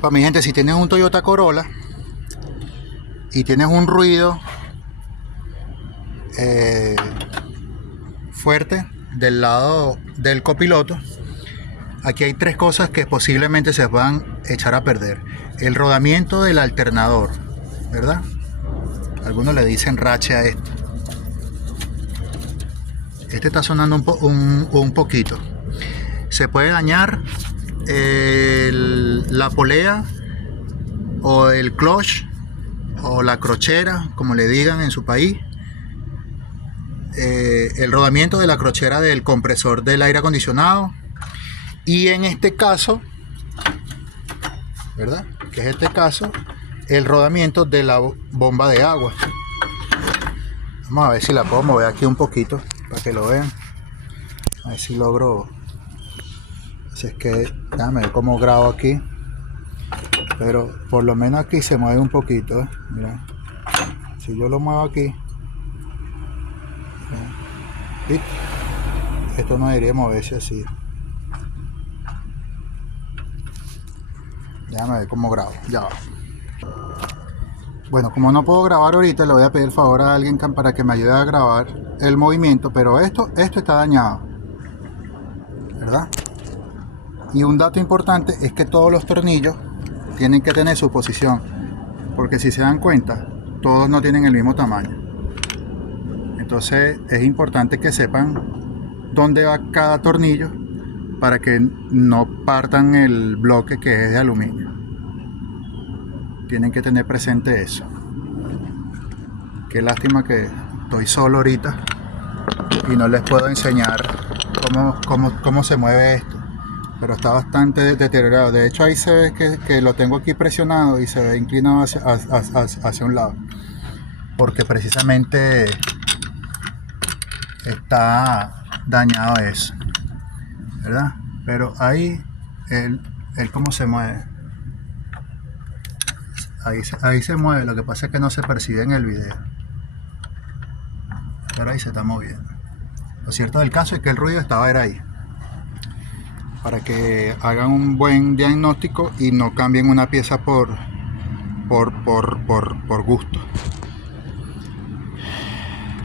Para mi gente, si tienes un Toyota Corolla y tienes un ruido fuerte del lado del copiloto, aquí hay tres cosas que posiblemente se van a echar a perder. El rodamiento del alternador, ¿verdad? Algunos le dicen rache a esto. Este está sonando un poquito. Se puede dañar la polea o el clutch o la crochera, como le digan en su país. El rodamiento de la crochera del compresor del aire acondicionado, y en este caso, ¿verdad? Que es este caso, el rodamiento de la bomba de agua. Vamos a ver si la puedo mover aquí un poquito para que lo vean. A ver si logro. Si es que déjame ver cómo grabo aquí, pero por lo menos aquí se mueve un poquito, ¿eh? Mira, si yo lo muevo aquí, ¿viste? Esto no debería moverse así. Déjame ver cómo grabo. Ya va. Bueno, como no puedo grabar ahorita, le voy a pedir el favor a alguien para que me ayude a grabar el movimiento, pero esto está dañado, ¿verdad? Y un dato importante es que todos los tornillos tienen que tener su posición, porque si se dan cuenta, todos no tienen el mismo tamaño. Entonces es importante que sepan dónde va cada tornillo para que no partan el bloque que es de aluminio. Tienen que tener presente eso. Qué lástima que estoy solo ahorita y no les puedo enseñar cómo se mueve esto, pero está bastante deteriorado. De hecho, ahí se ve que lo tengo aquí presionado y se ve inclinado hacia un lado, porque precisamente está dañado eso, ¿verdad? Pero ahí él cómo se mueve. Ahí se mueve, lo que pasa es que no se percibe en el video, pero ahí se está moviendo. Lo cierto del caso es que el ruido estaba ahí, para que hagan un buen diagnóstico y no cambien una pieza por gusto.